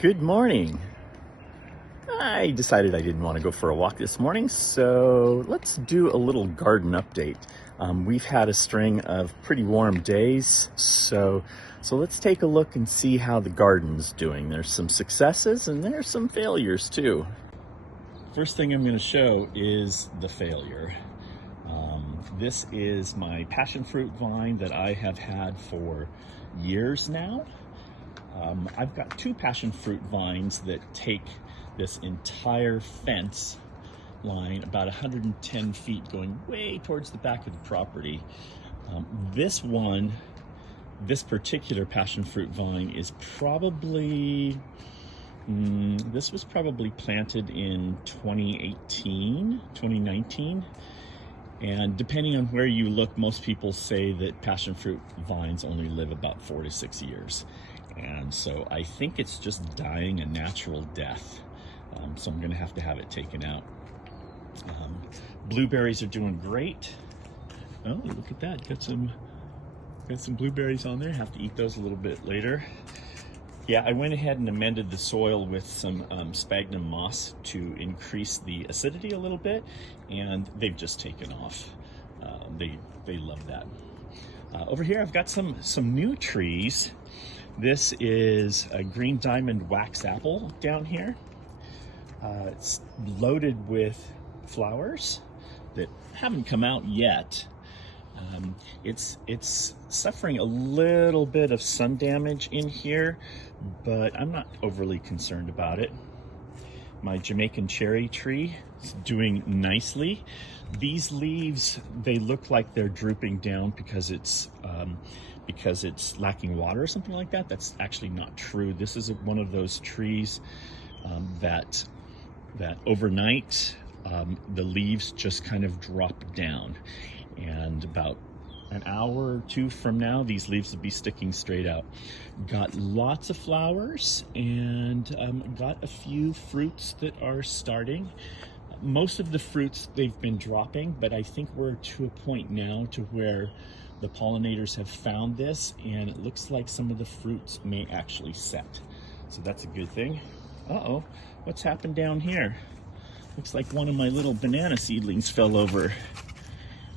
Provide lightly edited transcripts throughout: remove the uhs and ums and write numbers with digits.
Good morning. I decided I didn't want to go for a walk this morning, so let's do a little garden update. We've had a string of pretty warm days, so let's take a look and see how the garden's doing. There's some successes and there's some failures too. First thing I'm going to show is the failure. This is my passion fruit vine that I have had for years now. I've got two passion fruit vines that take this entire fence line about 110 feet going way towards the back of the property. This particular passion fruit vine is probably, this was probably planted in 2019. And depending on where you look, most people say that passion fruit vines only live about 4 to 6 years. And so I think it's just dying a natural death. So I'm gonna have to have it taken out. Blueberries are doing great. Oh, look at that, got some blueberries on there. Have to eat those a little bit later. Yeah, I went ahead and amended the soil with some sphagnum moss to increase the acidity a little bit, and they've just taken off. They love that. Over here I've got some new trees. This is a green diamond wax apple down here. It's loaded with flowers that haven't come out yet. It's suffering a little bit of sun damage in here, but I'm not overly concerned about it. My Jamaican cherry tree is doing nicely. These leaves, they look like they're drooping down because it's lacking water or something like that. That's actually not true. This is one of those trees that overnight the leaves just kind of drop down, and about an hour or two from now these leaves will be sticking straight out. Got lots of flowers and got a few fruits that are starting. Most of the fruits they've been dropping, but I think we're to a point now to where the pollinators have found this, and it looks like some of the fruits may actually set. So that's a good thing. Uh-oh, what's happened down here? Looks like one of my little banana seedlings fell over.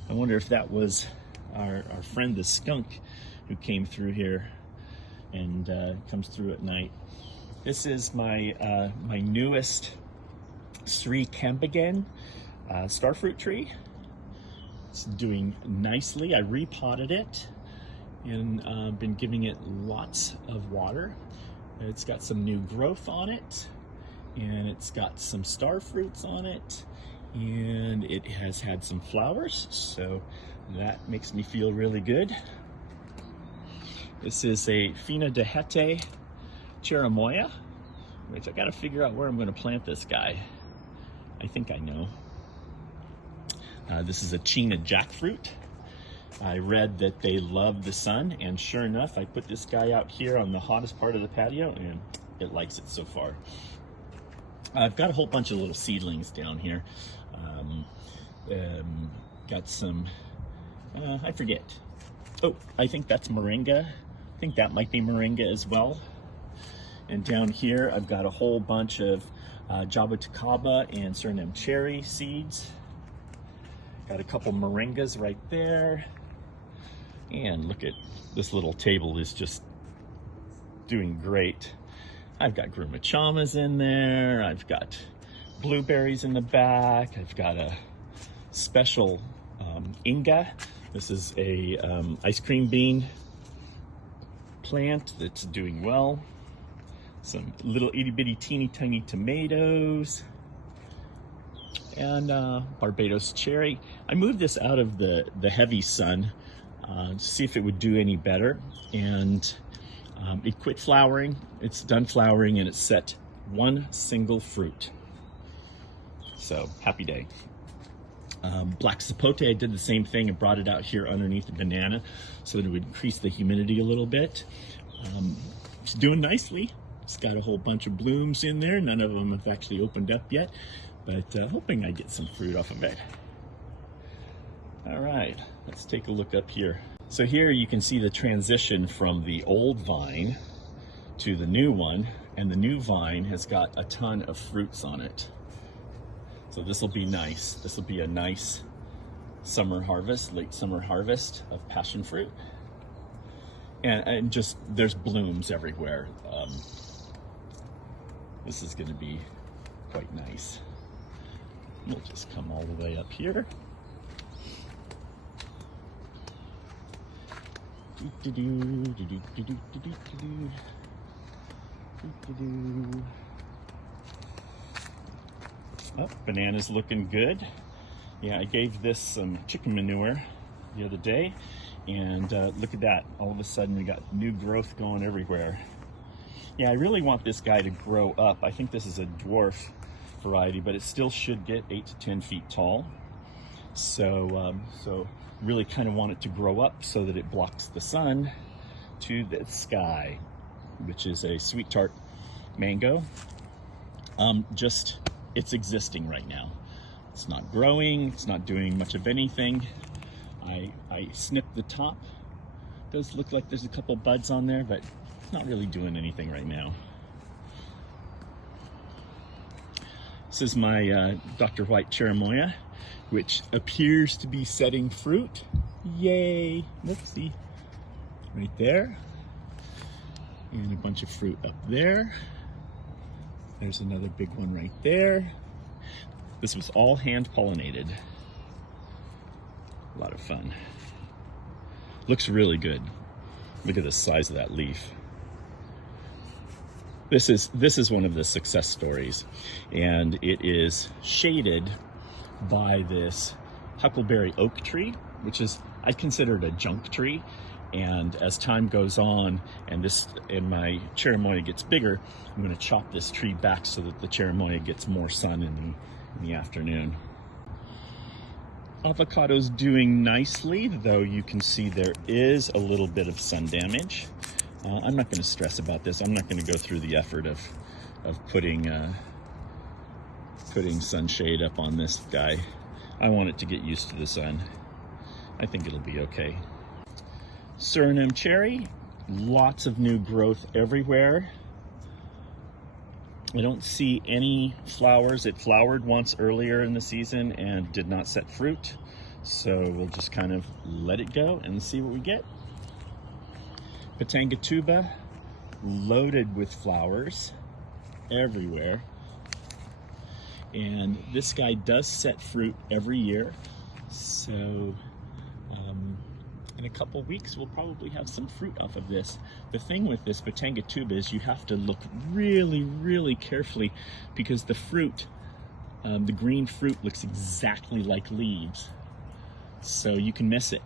I wonder if that was our friend the skunk who came through here and comes through at night. This is my my newest Sri Cambigan starfruit tree. It's doing nicely. I repotted it and been giving it lots of water. It's got some new growth on it, and it's got some star fruits on it, and it has had some flowers, so that makes me feel really good. This is a Fina de Hete Cherimoya, which I gotta figure out where I'm gonna plant this guy. I think I know. This is a China jackfruit. I read that they love the sun, and sure enough, I put this guy out here on the hottest part of the patio, and it likes it so far. I've got a whole bunch of little seedlings down here. Got some, I forget. Oh, I think that's moringa. I think that might be moringa as well. And down here, I've got a whole bunch of Jabuticaba and Suriname cherry seeds. Got a couple moringas right there. And look at this little table is just doing great. I've got grumachamas in there. I've got blueberries in the back. I've got a special Inga. This is a ice cream bean plant that's doing well. Some little itty bitty teeny tiny tomatoes. And Barbados cherry. I moved this out of the heavy sun to see if it would do any better, and it quit flowering. It's done flowering, and it's set one single fruit. So happy day. Black sapote, I did the same thing and brought it out here underneath the banana so that it would increase the humidity a little bit. It's doing nicely. It's got a whole bunch of blooms in there. None of them have actually opened up yet, but hoping I get some fruit off of it. All right, let's take a look up here. So here you can see the transition from the old vine to the new one. And the new vine has got a ton of fruits on it. So this will be nice. This will be a nice summer harvest, late summer harvest of passion fruit. And just, there's blooms everywhere. This is gonna be quite nice. We'll just come all the way up here. Oh, banana's looking good. Yeah, I gave this some chicken manure the other day, and look at that. All of a sudden we got new growth going everywhere. Yeah, I really want this guy to grow up. I think this is a dwarf variety, but it still should get 8 to 10 feet tall. So, really kind of want it to grow up so that it blocks the sun to the sky, which is a sweet tart mango. It's existing right now. It's not growing, it's not doing much of anything. I snipped the top. Does look like there's a couple buds on there, but it's not really doing anything right now. This is my Dr. White cherimoya, which appears to be setting fruit. Yay! Let's see. Right there. And a bunch of fruit up there. There's another big one right there. This was all hand pollinated. A lot of fun. Looks really good. Look at the size of that leaf. This is one of the success stories, and it is shaded by this huckleberry oak tree, which is, I consider it a junk tree. And as time goes on and my cherimoya gets bigger, I'm going to chop this tree back so that the cherimoya gets more sun in the afternoon. Avocado's doing nicely, though you can see there is a little bit of sun damage. I'm not going to stress about this. I'm not going to go through the effort of putting sunshade up on this guy. I want it to get used to the sun. I think it'll be okay. Suriname cherry, lots of new growth everywhere. I don't see any flowers. It flowered once earlier in the season and did not set fruit. So we'll just kind of let it go and see what we get. Patangatuba, loaded with flowers everywhere. And this guy does set fruit every year. So in a couple weeks, we'll probably have some fruit off of this. The thing with this Patangatuba is you have to look really, really carefully, because the fruit, the green fruit, looks exactly like leaves. So you can miss it.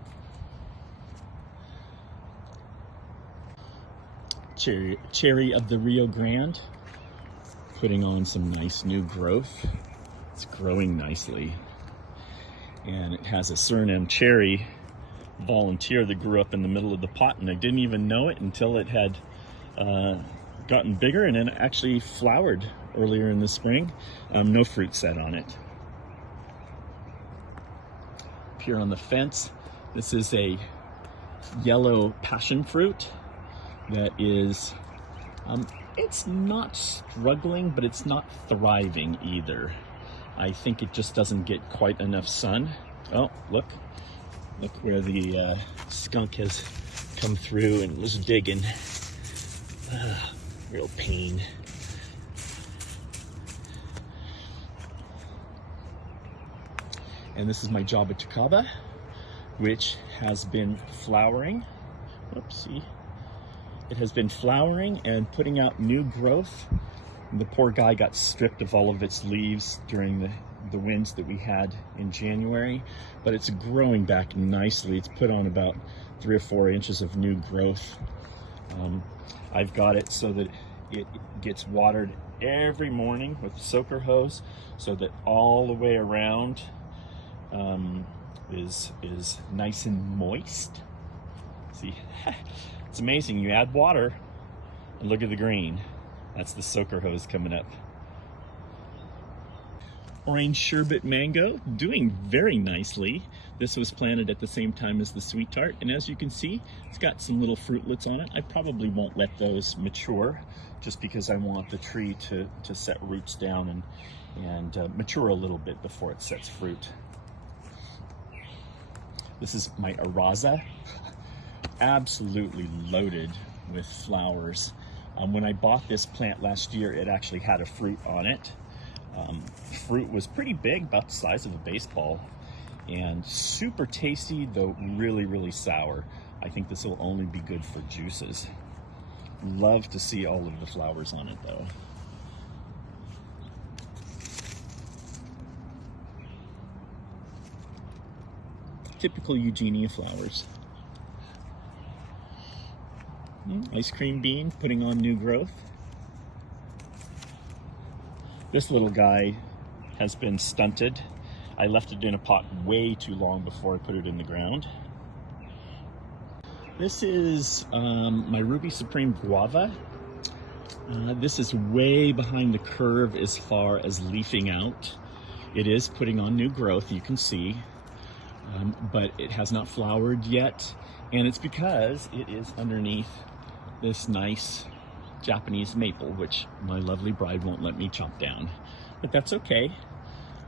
Cherry of the Rio Grande, putting on some nice new growth. It's growing nicely. And it has a Suriname cherry volunteer that grew up in the middle of the pot, and I didn't even know it until it had gotten bigger, and then it actually flowered earlier in the spring. No fruit set on it. Up here on the fence, this is a yellow passion fruit that is, it's not struggling, but it's not thriving either. I think it just doesn't get quite enough sun. Oh, look where the skunk has come through and was digging. Real pain. And this is my Jabuticaba, which has been flowering. Whoopsie. It has been flowering and putting out new growth. And the poor guy got stripped of all of its leaves during the winds that we had in January, but it's growing back nicely. It's put on about 3 or 4 inches of new growth. I've got it so that it gets watered every morning with a soaker hose, so that all the way around is nice and moist. See, it's amazing. You add water and look at the green. That's the soaker hose coming up. orange sherbet mango, doing very nicely. This was planted at the same time as the sweet tart, and as you can see, it's got some little fruitlets on it. I probably won't let those mature just because I want the tree to set roots down and mature a little bit before it sets fruit. This is my Araza, absolutely loaded with flowers. When I bought this plant last year, it actually had a fruit on it. Fruit was pretty big, about the size of a baseball, and super tasty, though really, really sour. I think this will only be good for juices. Love to see all of the flowers on it, though. Typical Eugenia flowers. Ice cream bean putting on new growth. This little guy has been stunted. I left it in a pot way too long before I put it in the ground. This is my Ruby Supreme guava. This is way behind the curve as far as leafing out. It is putting on new growth, you can see, but it has not flowered yet, and it's because it is underneath this nice Japanese maple, which my lovely bride won't let me chop down. But that's okay.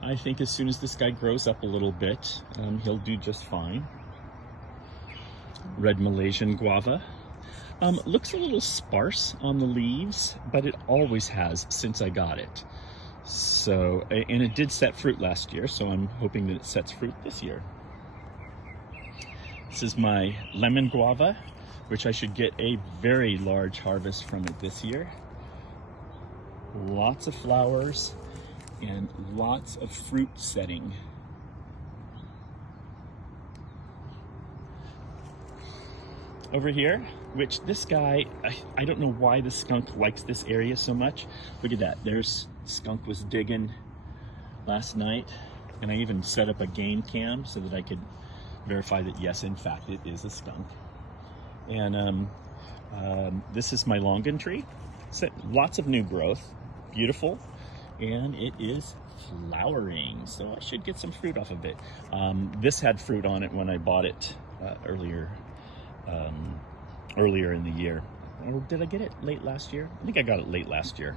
I think as soon as this guy grows up a little bit, he'll do just fine. Red Malaysian guava. Looks a little sparse on the leaves, but it always has since I got it. So, and it did set fruit last year, so I'm hoping that it sets fruit this year. This is my lemon guava, which I should get a very large harvest from it this year. Lots of flowers and lots of fruit setting. Over here, which this guy, I don't know why the skunk likes this area so much. Look at that, there's skunk was digging last night, and I even set up a game cam so that I could verify that yes, in fact, it is a skunk. And this is my longan tree. So lots of new growth, beautiful, and it is flowering, so I should get some fruit off of it. This had fruit on it when I bought it earlier in the year. Or did I get it late last year? I think I got it late last year.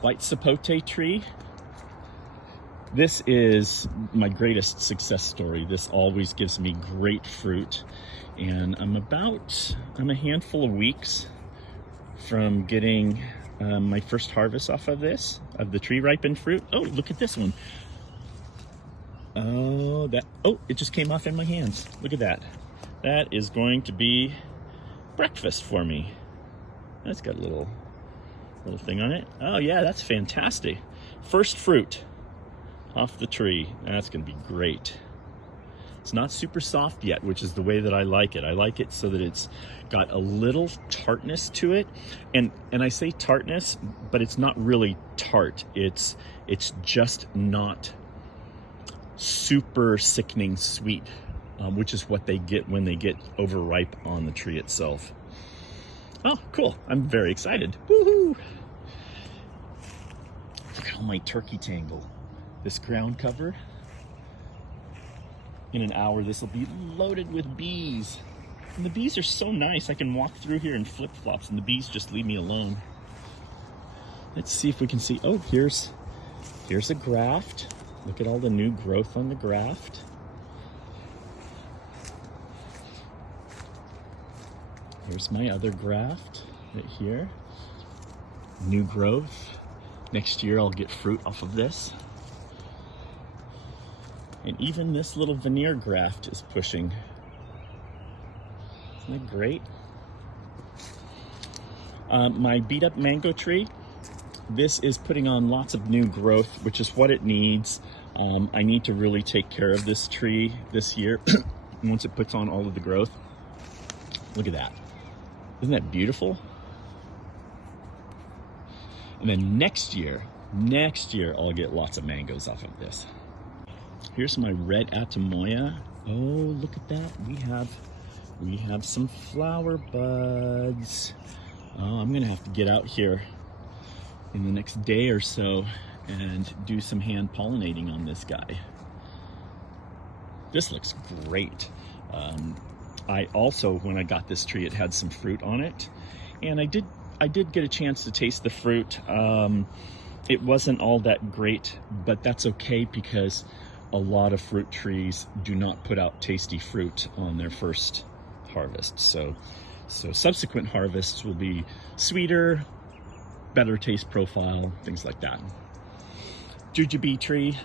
White sapote tree. This is my greatest success story. This always gives me great fruit, and I'm a handful of weeks from getting my first harvest off of this, of the tree ripened fruit. Oh, look at this one. Oh, it just came off in my hands. Look at that. That is going to be breakfast for me. That's got a little thing on it. Oh yeah, that's fantastic. First fruit off the tree. That's gonna be great. It's not super soft yet, which is the way that I like it. I like it so that it's got a little tartness to it. And I say tartness, but it's not really tart. It's just not super sickening sweet, which is what they get when they get overripe on the tree itself. Oh, cool. I'm very excited. Woohoo! Look at all my turkey tangle. This ground cover. In an hour, this will be loaded with bees. And the bees are so nice. I can walk through here in flip-flops and the bees just leave me alone. Let's see if we can see. Oh, here's a graft. Look at all the new growth on the graft. Here's my other graft right here. New growth. Next year I'll get fruit off of this. And even this little veneer graft is pushing. Isn't that great? My beat up mango tree, this is putting on lots of new growth, which is what it needs. I need to really take care of this tree this year once it puts on all of the growth. Look at that. Isn't that beautiful? And then next year I'll get lots of mangoes off of this. Here's my red Atamoya. Oh, look at that. We have some flower buds. Oh, I'm gonna have to get out here in the next day or so and do some hand pollinating on this guy. This looks great. I also, when I got this tree, it had some fruit on it, and I did get a chance to taste the fruit. It wasn't all that great, but that's okay because a lot of fruit trees do not put out tasty fruit on their first harvest. So subsequent harvests will be sweeter, better taste profile, things like that. Jujube tree,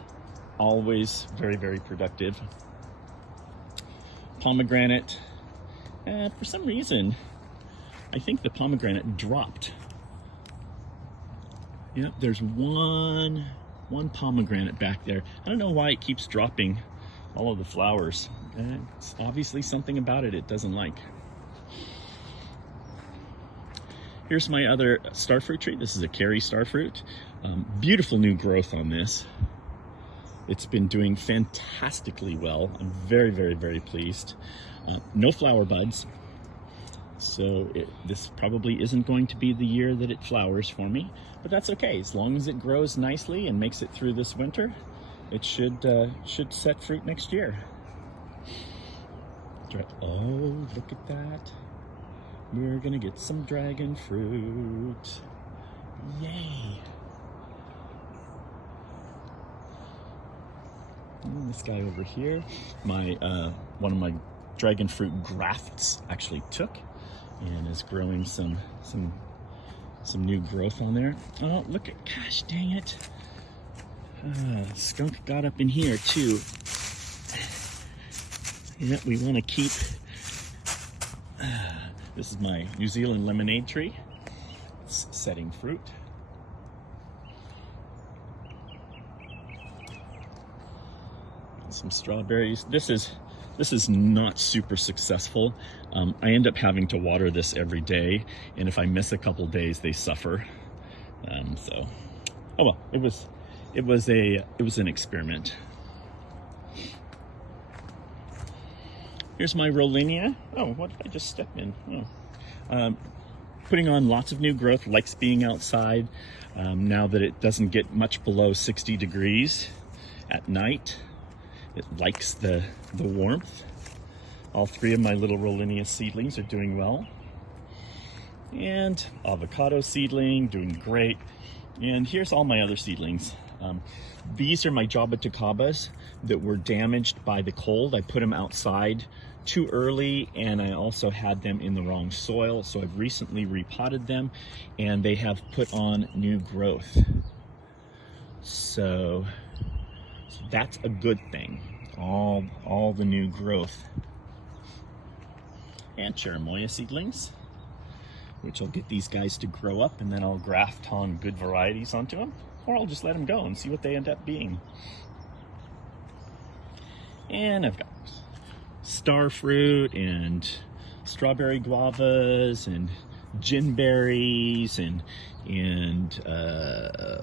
always very, very productive. Pomegranate, for some reason, I think the pomegranate dropped. Yeah, there's one pomegranate back there. I don't know why it keeps dropping all of the flowers. It's obviously something about it doesn't like. Here's my other starfruit tree. This is a Kerry starfruit. Beautiful new growth on this. It's been doing fantastically well. I'm very, very, very pleased. No flower buds. So this probably isn't going to be the year that it flowers for me, but that's okay. As long as it grows nicely and makes it through this winter, it should set fruit next year. Oh, look at that. We're gonna get some dragon fruit. Yay. And this guy over here, one of my dragon fruit grafts actually took and is growing some new growth on there. Oh, look at, gosh dang it. Skunk got up in here too. Yeah, we want to keep, this is my New Zealand lemonade tree. It's setting fruit. Some strawberries. This is not super successful. I end up having to water this every day, and if I miss a couple days, they suffer. So, oh well, it was an experiment. Here's my Rollinia. Oh, what did I just step in? Oh. Putting on lots of new growth, likes being outside. Now that it doesn't get much below 60 degrees at night, it likes the warmth. All three of my little Rollinia seedlings are doing well. And avocado seedling, doing great. And here's all my other seedlings. These are my Jaboticabas that were damaged by the cold. I put them outside too early, and I also had them in the wrong soil. So I've recently repotted them, and they have put on new growth. So that's a good thing. All the new growth. And cherimoya seedlings, which I'll get these guys to grow up, and then I'll graft on good varieties onto them, or I'll just let them go and see what they end up being. And I've got starfruit and strawberry guavas and ginberries and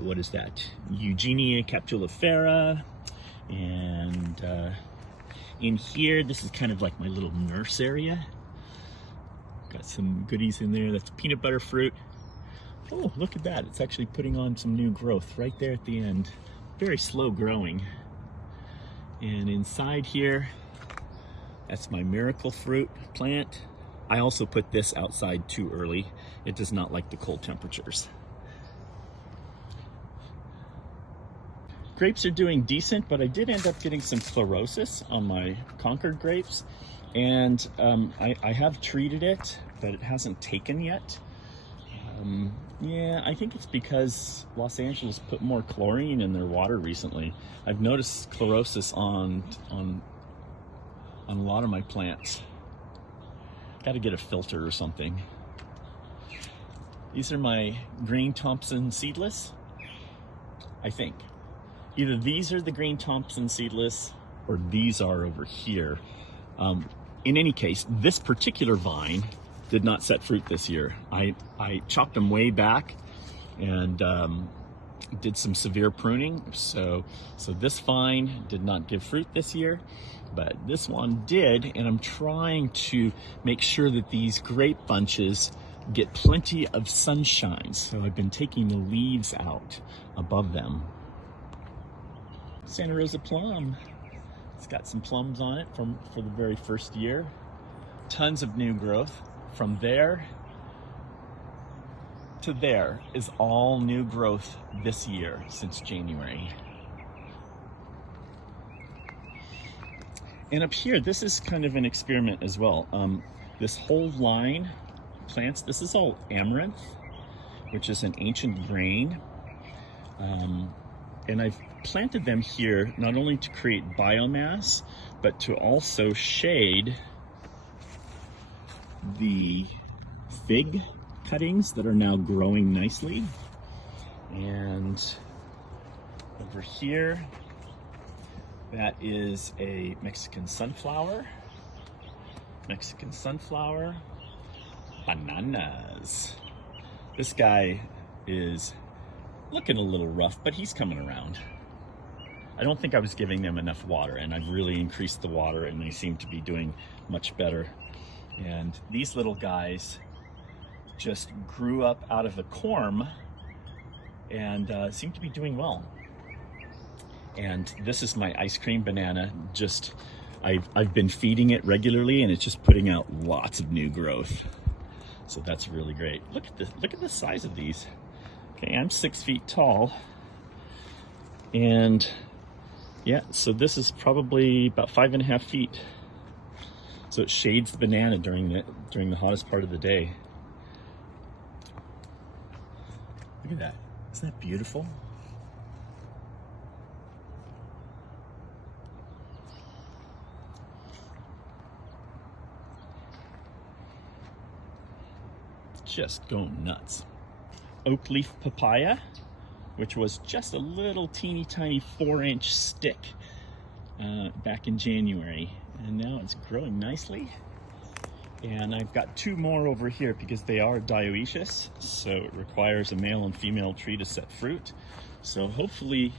what is that? Eugenia capitulifera. And in here, this is kind of like my little nurse area. Got some goodies in there. That's peanut butter fruit. Oh, look at that. It's actually putting on some new growth right there at the end. Very slow growing. And inside here, that's my miracle fruit plant. I also put this outside too early. It does not like the cold temperatures. Grapes are doing decent, but I did end up getting some chlorosis on my Concord grapes. And I have treated it, but it hasn't taken yet. Yeah, I think it's because Los Angeles put more chlorine in their water recently. I've noticed chlorosis on a lot of my plants. Got to get a filter or something. These are my Green Thompson seedless, I think. Either these are the Green Thompson seedless or these are over here. In any case, this particular vine did not set fruit this year. I chopped them way back and did some severe pruning. So this vine did not give fruit this year, but this one did. And I'm trying to make sure that these grape bunches get plenty of sunshine. So I've been taking the leaves out above them. Santa Rosa plum. It's got some plums on it for the very first year. Tons of new growth. From there to there is all new growth this year since January. And up here, this is kind of an experiment as well. This whole line plants, this is all amaranth, which is an ancient grain. And I've planted them here not only to create biomass, but to also shade the fig cuttings that are now growing nicely. And over here, that is a Mexican sunflower. Mexican sunflower, bananas. This guy is looking a little rough, but he's coming around. I don't think I was giving them enough water, and I've really increased the water and they seem to be doing much better. And these little guys just grew up out of the corm and seem to be doing well. And this is my ice cream banana. Just, I've been feeding it regularly and it's just putting out lots of new growth. So that's really great. Look at the size of these. Okay, I'm 6 feet tall. And yeah, so this is probably about 5.5 feet. So it shades the banana during the hottest part of the day. Look at that. Isn't that beautiful? Just going nuts. Oak leaf papaya, which was just a little teeny tiny 4-inch stick back in January, and now it's growing nicely. And I've got 2 more over here because they are dioecious, so it requires a male and female tree to set fruit. So hopefully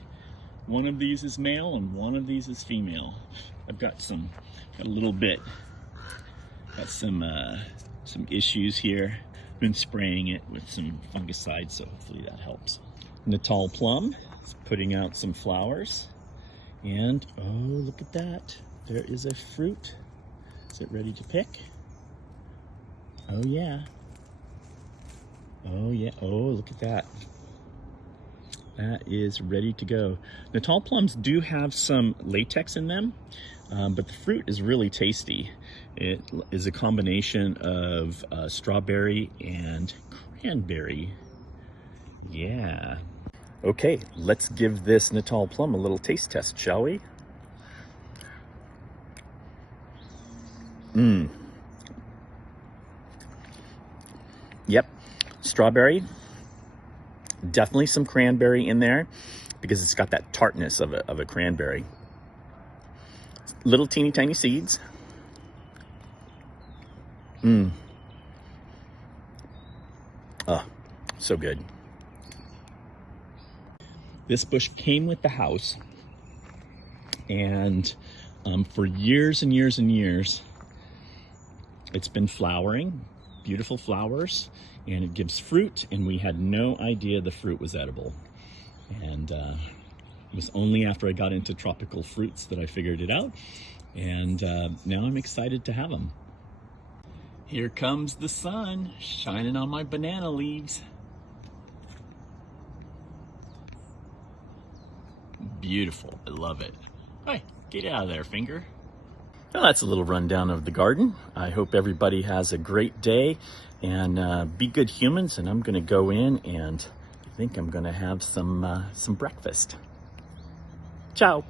one of these is male and one of these is female. I've got a little bit, got some issues here. Been spraying it with some fungicide, so hopefully that helps. Natal plum is putting out some flowers, and oh, look at that, there is a fruit. Is it ready to pick? Oh yeah, oh yeah, oh look at that, that is ready to go. Natal plums do have some latex in them, but the fruit is really tasty. It is a combination of strawberry and cranberry. Yeah. Okay, let's give this Natal plum a little taste test, shall we? Yep, strawberry. Definitely some cranberry in there because it's got that tartness of a cranberry. Little teeny tiny seeds. Oh, so good. This bush came with the house, and for years and years and years, it's been flowering, beautiful flowers, and it gives fruit, and we had no idea the fruit was edible. And it was only after I got into tropical fruits that I figured it out, and now I'm excited to have them. Here comes the sun shining on my banana leaves. Beautiful, I love it. Hey, get out of there, finger. Well, that's a little rundown of the garden. I hope everybody has a great day, and be good humans. And I'm gonna go in and I think I'm gonna have some breakfast. Ciao.